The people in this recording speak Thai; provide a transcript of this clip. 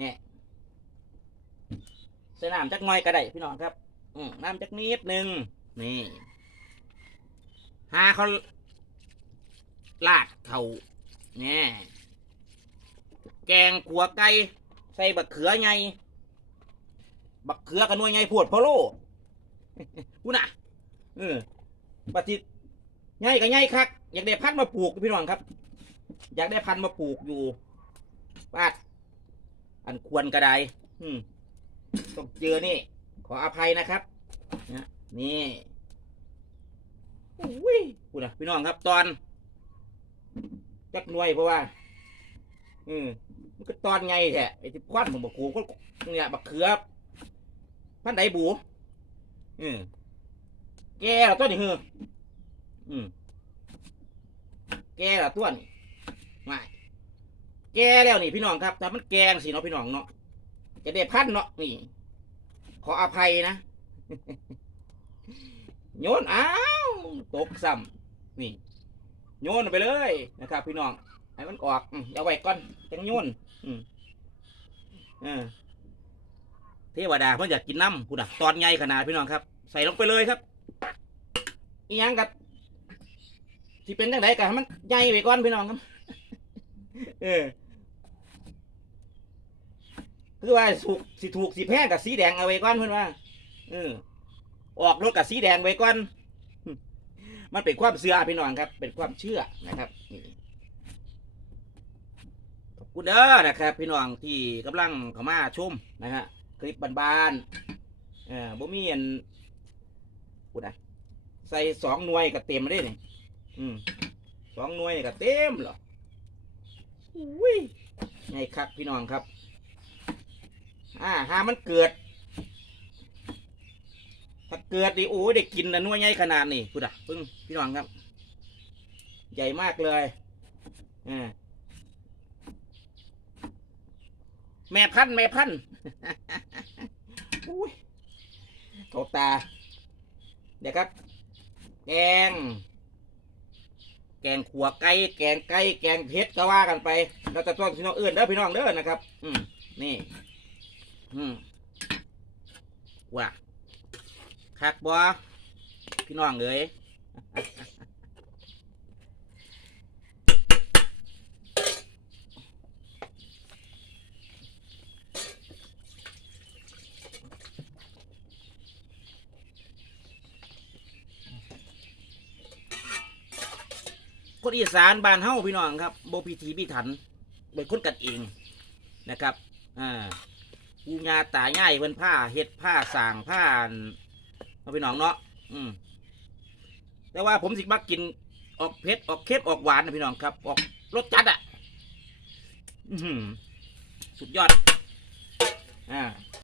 นี่ใส่น้ำจักน่อยก็ได้พี่น้องครับ อืมน้ำจักนิดหนึ่งนี่หาเขาลาดเขาเนี่แกงขัวไก่ใส่บักเขือไงบักเขือกันนวยไงปวดพะโลกูน่ะเออปฏิไงกับไงคักอยากได้พันธุ์มาปลูกพี่น้องครับ อยากได้พันธุ์มาปลูกอยู่ปาด อันควรกระไดต้องเจอนี่ ขออภัยนะครับนะนี่อุ้ยคุณนะพี่น้องครับตอนจักหน่วยเพราะว่า อืมมันก็ตอนไงแท้ไอ้ที่ควันผมบอกกูก็เนี่ยบักเขือพันไดบู อืมแกละตัวนี่ฮืออืมแกละตัวนี่ไม่ แก่แล้วนี่พี่น้องครับแต่มันแกงสิเนาะพี่น้องเนาะจะได้พันเนาะนี่ ขออภัยนะโยนอ้าวตกซ้ำนี่โยนไปเลยนะครับ พี่น้องให้มันออกอืมเอาไว้ก่อนจังโยนอืมเออเทวดาเพิ่นอยากกินน้ำพูดอะตอนใหญ่ขนาดพี่น้องครับ ใส่ลงไปเลยครับอีหยังกับที่เป็นจังไดกันมันใหญ่ไปก่อนพี่น้องครับ เออ คือว่าสุกสิถูกสิแพงกับสีแดงเอาไว้ก่อนเพื่อนว่าเออออกรถกับสีแดงไว้ก่อน มันเป็นความเชื่อพี่น้องครับ เป็นความเชื่อนะครับขอบคุณเด้อนะครับ พี่น้องที่กำลังเข้ามาชมนะฮะคลิปบานๆเออบ่มีอันพูดนะใส่สองหน่วยก็เต็มเลยนี่อืมสองหน่วยก็เต็มเหรออุ้ยไงครับพี่น้องครับ อ่าหามันเกิด ถ้าเกิดดิโอ้ยได้กินนะน่วยใหญ่ขนาดนี้พูดอะพึ่งพี่น้องครับ ใหญ่มากเลยอ่าแม่พันแม่พันอุ้ยเขาตา เดี๋ยวครับ แกง แกงขัวไก่ แกงไก่ แกงเผ็ดก็ว่ากันไป แล้วแต่ตัวพี่น้องเอื่นเด้อพี่น้องเด้อนะครับ อืมนี่ อืมว่าคักบ่พี่น้องเอ้ยคนอีสานบ้านเฮาพี่น้องครับโบพิธีพิถันเป็นคนกันเองนะครับ อ่า ปูญาตายายเพิ่นผ้าเฮ็ดผ้าสางผ้าอั่นเอาไปน้องเนาะอืมแต่ว่าผมสิมักกินออกเผ็ดออกเค็มออกหวานนะพี่น้องครับ ออกรสจัดอะสุดยอด อ่า